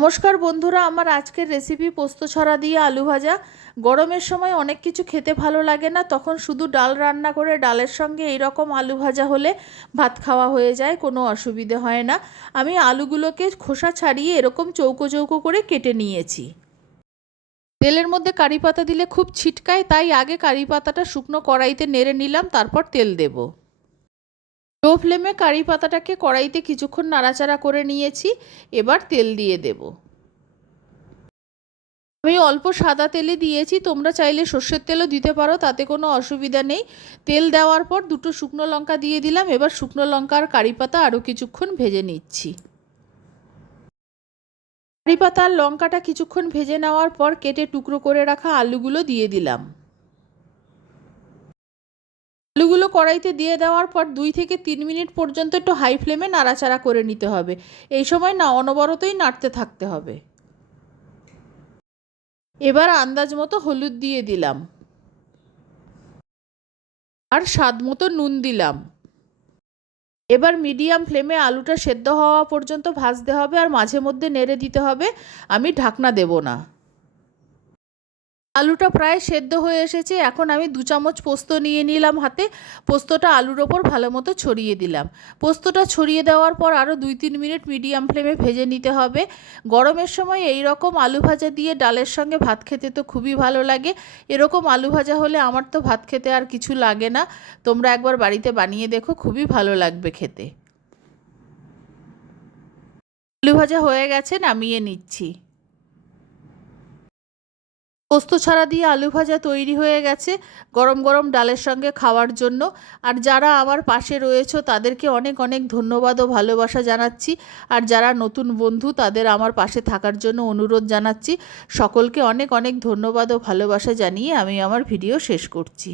নমস্কার বন্ধুরা, আমার আজকের রেসিপি পোস্ত ছড়া দিয়ে আলু ভাজা। গরমের সময় অনেক কিছু খেতে ভালো লাগে না, তখন শুধু ডাল রান্না করে ডালের সঙ্গে এই রকম আলু ভাজা হলে ভাত খাওয়া হয়ে যায়, কোনো অসুবিধে হয় না। আমি আলুগুলোকে খোসা ছাড়িয়ে এরকম চৌকো চৌকো করে কেটে নিয়েছি। তেলের মধ্যে কারি পাতা দিলে খুব ছিটকায়, তাই আগে কারি পাতাটা শুকনো কড়াইতে নেড়ে নিলাম, তারপর তেল দেব। লো ফ্লেমে কারি পাতাটাকে কড়াইতে কিছুক্ষণ নাড়াচাড়া করে নিয়েছি। এবার তেল দিয়ে দেব। আমি অল্প সাদা তেলই দিয়েছি, তোমরা চাইলে সর্ষের তেলও দিতে পারো, তাতে কোনো অসুবিধা নেই। তেল দেওয়ার পর দুটো শুকনো লঙ্কা দিয়ে দিলাম। এবার শুকনো লঙ্কা আর কারি পাতা আরও কিছুক্ষণ ভেজে নিচ্ছি। কারি পাতা আর লঙ্কাটা কিছুক্ষণ ভেজে নেওয়ার পর কেটে টুকরো করে রাখা আলুগুলো দিয়ে দিলাম। আলুগুলো কড়াইতে দিয়ে দেওয়ার পর 2 থেকে 3 মিনিট পর্যন্ত একটু হাই ফ্লেমে নাড়াচাড়া করে নিতে হবে। এই সময় না অনবরতই নাড়তে থাকতে হবে। এবার আন্দাজ মতো হলুদ দিয়ে দিলাম আর স্বাদ মতো নুন দিলাম। এবার মিডিয়াম ফ্লেমে আলুটা সেদ্ধ হওয়া পর্যন্ত ভাজতে হবে আর মাঝে মধ্যে নেড়ে দিতে হবে। আমি ঢাকনা দেব না। আলুটা প্রায় সেদ্ধ হয়ে এসেছে। এখন আমি 2 চামচ পোস্ত নিয়ে নিলাম হাতে। পোস্তটা আলুর ওপর ভালো মতো ছড়িয়ে দিলাম। পোস্তটা ছড়িয়ে দেওয়ার পর আরও 2-3 মিনিট মিডিয়াম ফ্লেমে ভেজে নিতে হবে। গরমের সময় এই রকম আলু ভাজা দিয়ে ডালের সঙ্গে ভাত খেতে তো খুবই ভালো লাগে। এরকম আলু ভাজা হলে আমার তো ভাত খেতে আর কিছু লাগে না। তোমরা একবার বাড়িতে বানিয়ে দেখো, খুবই ভালো লাগবে খেতে। আলু ভাজা হয়ে গেছে, নামিয়ে নিচ্ছি। পোস্ত ছাড়া দিয়ে আলু ভাজা তৈরি হয়ে গেছে গরম গরম ডালের সঙ্গে খাওয়ার জন্য। আর যারা আমার পাশে রয়েছো তাদেরকে অনেক অনেক ধন্যবাদ ও ভালোবাসা জানাচ্ছি। আর যারা নতুন বন্ধু তাদের আমার পাশে থাকার জন্য অনুরোধ জানাচ্ছি। সকলকে অনেক অনেক ধন্যবাদ ও ভালোবাসা জানিয়ে আমি আমার ভিডিও শেষ করছি।